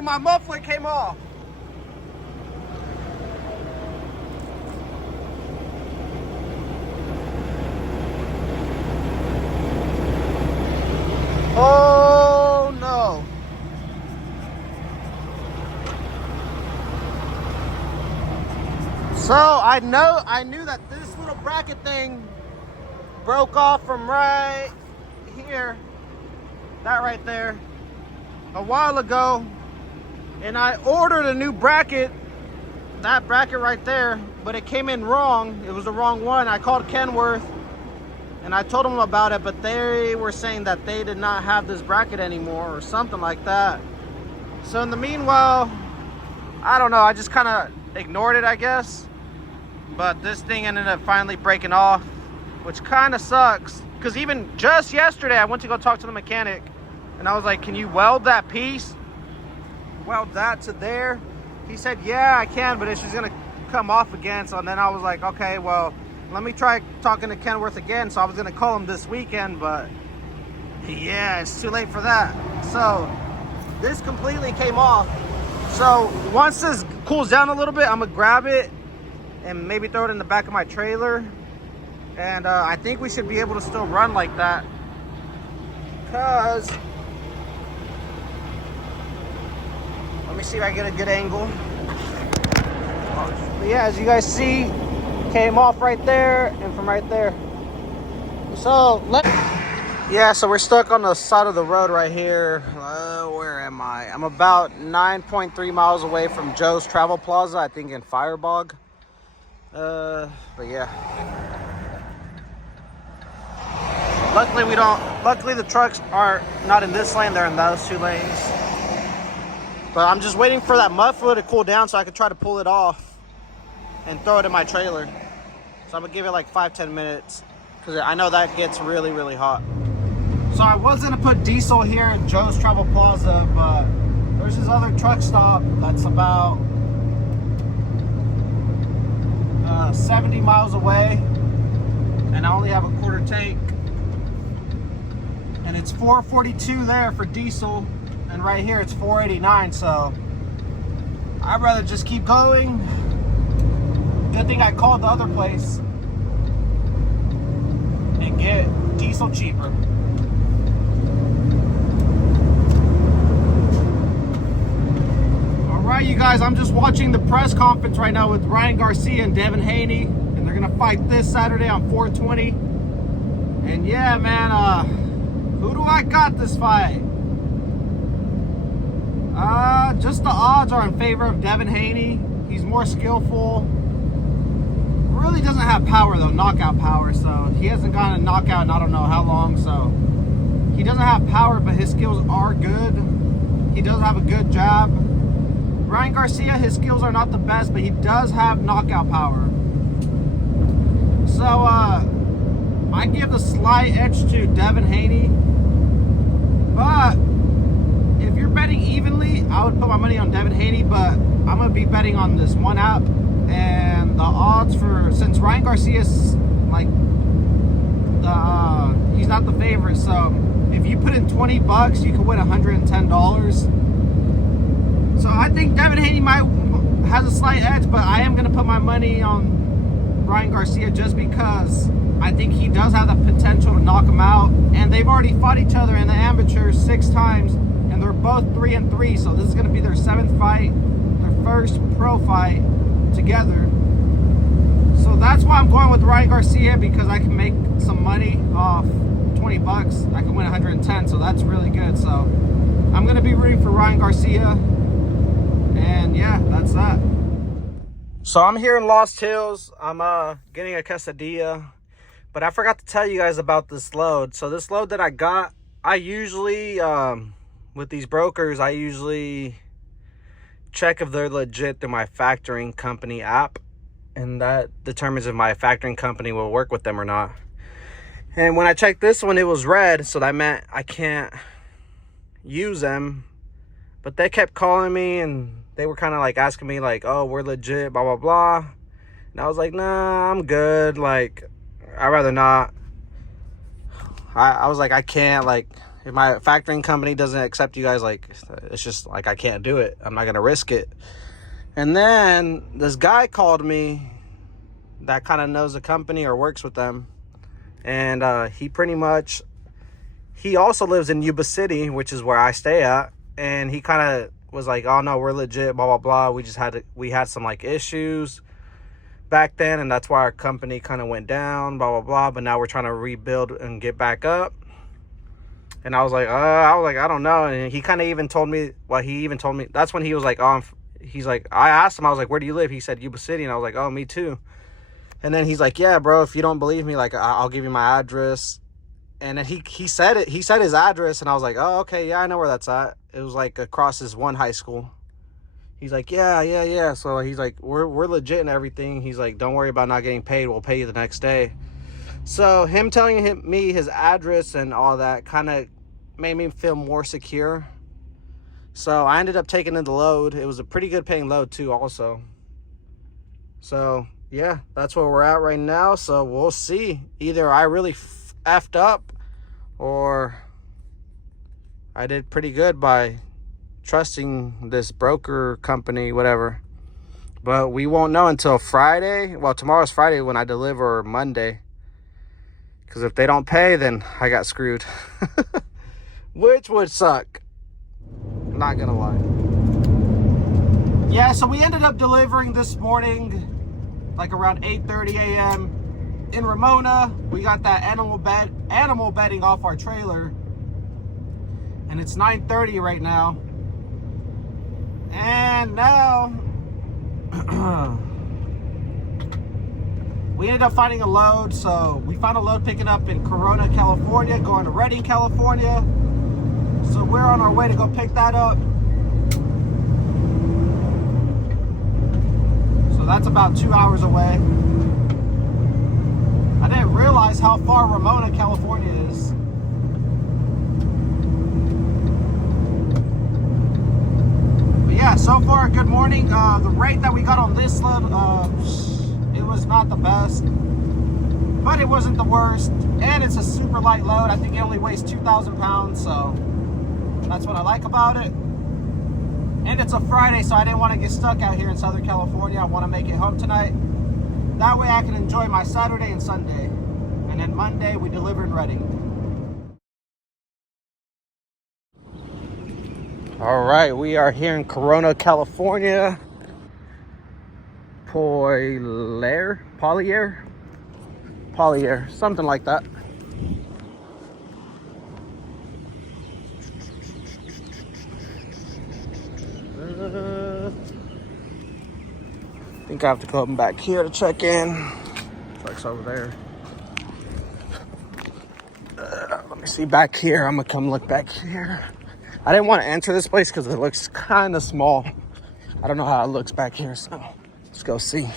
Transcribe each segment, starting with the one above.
finally my muffler came off. Oh no. So I knew that this little bracket thing broke off from right here, that right there, a while ago, and I ordered a new bracket, that bracket right there, but it came in wrong. It was the wrong one. I called Kenworth and I told them about it, but they were saying that they did not have this bracket anymore or something like that. So in the meanwhile, I don't know, I just kind of ignored it, I guess. But this thing ended up finally breaking off, which kind of sucks. Because even just yesterday, I went to go talk to the mechanic, and I was like, can you weld that piece? Weld that to there? He said, yeah, I can, but it's just going to come off again. So then I was like, okay, well, let me try talking to Kenworth again. So I was going to call him this weekend, but yeah, it's too late for that. So this completely came off. So once this cools down a little bit, I'm going to grab it and maybe throw it in the back of my trailer. And I think we should be able to still run like that. Because, let me see if I get a good angle. But yeah, as you guys see, came off right there and from right there. So, so we're stuck on the side of the road right here. Where am I? I'm about 9.3 miles away from Joe's Travel Plaza, I think in Firebog. But yeah. Luckily the trucks are not in this lane, they're in those two lanes. But I'm just waiting for that muffler to cool down so I can try to pull it off and throw it in my trailer. So I'm gonna give it like 5-10 minutes because I know that gets really, really hot. So I was gonna put diesel here at Joe's Travel Plaza, but there's this other truck stop that's about 70 miles away, and I only have a quarter tank, and it's $4.42 there for diesel, and right here it's $4.89. So I'd rather just keep going. Good thing I called the other place and get diesel cheaper. Alright, you guys, I'm just watching the press conference right now with Ryan Garcia and Devin Haney, and they're gonna fight this Saturday on 420. And yeah, man, who do I got this fight? Just the odds are in favor of Devin Haney. He's more skillful. Really doesn't have power though, knockout power. So he hasn't gotten a knockout in I don't know how long. So he doesn't have power, but his skills are good. He does have a good jab. Ryan Garcia, his skills are not the best, but he does have knockout power. So I give the slight edge to Devin Haney. But if you're betting evenly, I would put my money on Devin Haney, but I'm going to be betting on this one app. And the odds for, since Ryan Garcia's like, he's not the favorite, so if you put in 20 bucks, you can win $110. So I think Devin Haney has a slight edge, but I am going to put my money on Ryan Garcia just because I think he does have the potential to knock him out. And they've already fought each other in the amateurs 6 times, and they're both 3-3. So this is going to be their 7th fight, their first pro fight together. So that's why I'm going with Ryan Garcia, because I can make some money off 20 bucks. I can win 110, so that's really good. So I'm going to be rooting for Ryan Garcia. And yeah, that's that. So I'm here in Lost Hills. I'm getting a quesadilla, but I forgot to tell you guys about this load. So this load that I got, I usually with these brokers, I usually check if they're legit through my factoring company app, and that determines if my factoring company will work with them or not. And when I checked this one, it was red, so that meant I can't use them. But they kept calling me, and they were kind of like asking me like, oh, we're legit, blah, blah, blah. And I was like, nah, I'm good. Like, I'd rather not. I was like, I can't, like, if my factoring company doesn't accept you guys, like, it's just like I can't do it. I'm not gonna risk it. And then this guy called me that kind of knows the company or works with them, and he also lives in Yuba City, which is where I stay at, and he kind of was like, oh no, we're legit, blah blah blah. We had some like issues back then, and that's why our company kind of went down, blah blah blah, but now we're trying to rebuild and get back up. And I was like, I don't know. And he kind of even told me, that's when he was like, he's like, I asked him, I was like, where do you live? He said Yuba City, and I was like, oh, me too. And then he's like, yeah, bro, if you don't believe me, like, I'll give you my address. And then he said his address, and I was like, oh, okay, yeah, I know where that's at. It was like across his one high school. He's like, yeah. So he's like, we're legit and everything. He's like, don't worry about not getting paid. We'll pay you the next day. So him telling me his address and all that kind of made me feel more secure. So I ended up taking in the load. It was a pretty good paying load too also. So yeah, that's where we're at right now. So we'll see. Either I really effed up, or I did pretty good by trusting this broker company, whatever. But we won't know until Friday. Well, tomorrow's Friday when I deliver, Monday. Because if they don't pay, then I got screwed. Which would suck. Not gonna lie. Yeah, so we ended up delivering this morning, like around 8:30 a.m. in Ramona. We got that animal bedding off our trailer. And it's 9:30 right now. And now we ended up finding a load. So we found a load picking up in Corona, California, going to Redding, California. So we're on our way to go pick that up. So that's about 2 hours away. I didn't realize how far Ramona, California is. But yeah, so far, good morning. The rate that we got on this load, it was not the best, but it wasn't the worst. And it's a super light load. I think it only weighs 2,000 pounds, so that's what I like about it. And it's a Friday, so I didn't want to get stuck out here in Southern California. I want to make it home tonight. That way I can enjoy my Saturday and Sunday. And then Monday, we deliver in Redding. All right, we are here in Corona, California. Polyer, something like that. I think I have to come back here to check in. Truck's over there. Let me see back here. I'm gonna come look back here. I didn't want to enter this place because it looks kind of small. I don't know how it looks back here, so let's go see.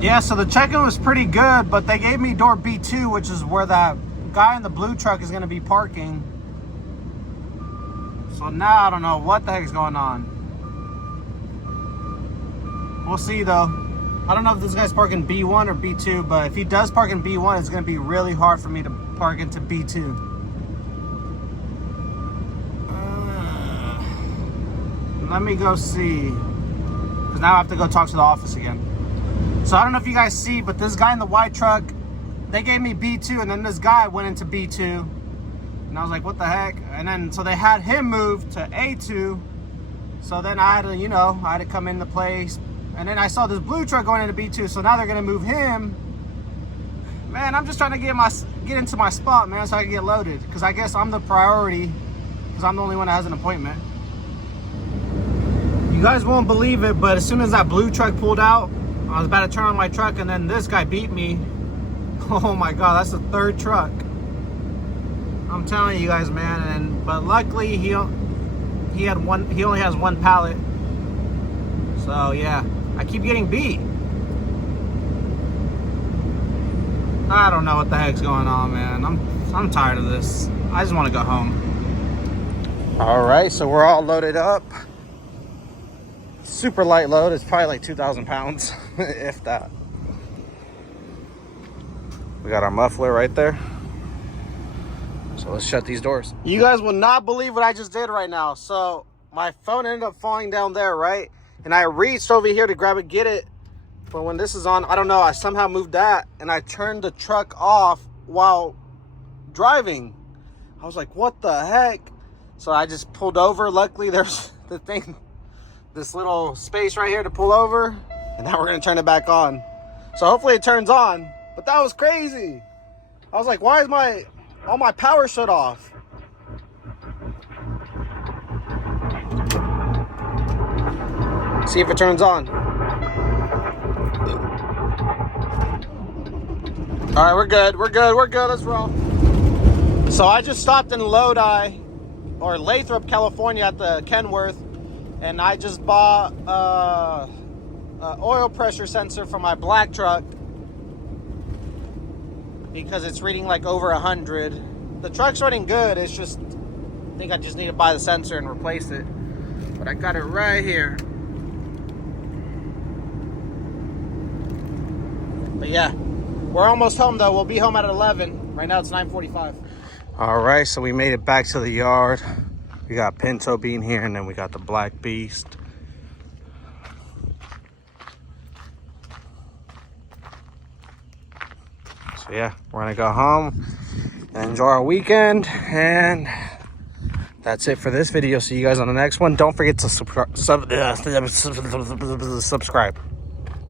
Yeah, so the check-in was pretty good, but they gave me door B2, which is where that guy in the blue truck is gonna be parking. So now I don't know what the heck's going on. We'll see though. I don't know if this guy's parking B1 or B2, but if he does park in B1, it's gonna be really hard for me to park into B2. Let me go see, because now I have to go talk to the office again. So I don't know if you guys see, but this guy in the white truck, they gave me B2, and then this guy went into B2. And I was like, what the heck? And then, so they had him move to A2. So then I had to, I had to come into place. And then I saw this blue truck going into B2. So now they're going to move him. Man, I'm just trying to get into my spot, man, so I can get loaded. Because I guess I'm the priority, because I'm the only one that has an appointment. You guys won't believe it, but as soon as that blue truck pulled out, I was about to turn on my truck, and then this guy beat me. Oh my God, that's the third truck. I'm telling you guys, man. But luckily he only has one pallet. So yeah, I keep getting beat. I don't know what the heck's going on, man. I'm tired of this. I just want to go home. All right, so we're all loaded up. Super light load. It's probably like 2,000 pounds, if that. We got our muffler right there. So let's shut these doors. You guys will not believe what I just did right now. So my phone ended up falling down there, right? And I reached over here to grab it, get it. But when this is on, I don't know, I somehow moved that and I turned the truck off while driving. I was like, what the heck? So I just pulled over. Luckily, there's the thing, this little space right here to pull over. And now we're gonna turn it back on. So hopefully it turns on. But that was crazy. I was like, why is all my power shut off? See if it turns on. All right, we're good. Let's roll. So I just stopped in Lodi, or Lathrop, California at the Kenworth, and I just bought an oil pressure sensor for my black truck because it's reading like over 100. The truck's running good. It's just, I think I just need to buy the sensor and replace it. But I got it right here. But yeah, we're almost home though. We'll be home at 11. Right now it's 9:45. All right, so we made it back to the yard. We got Pinto Bean here, and then we got the Black Beast. So yeah, we're gonna go home and enjoy our weekend, and that's it for this video. See you guys on the next one. Don't forget to subscribe.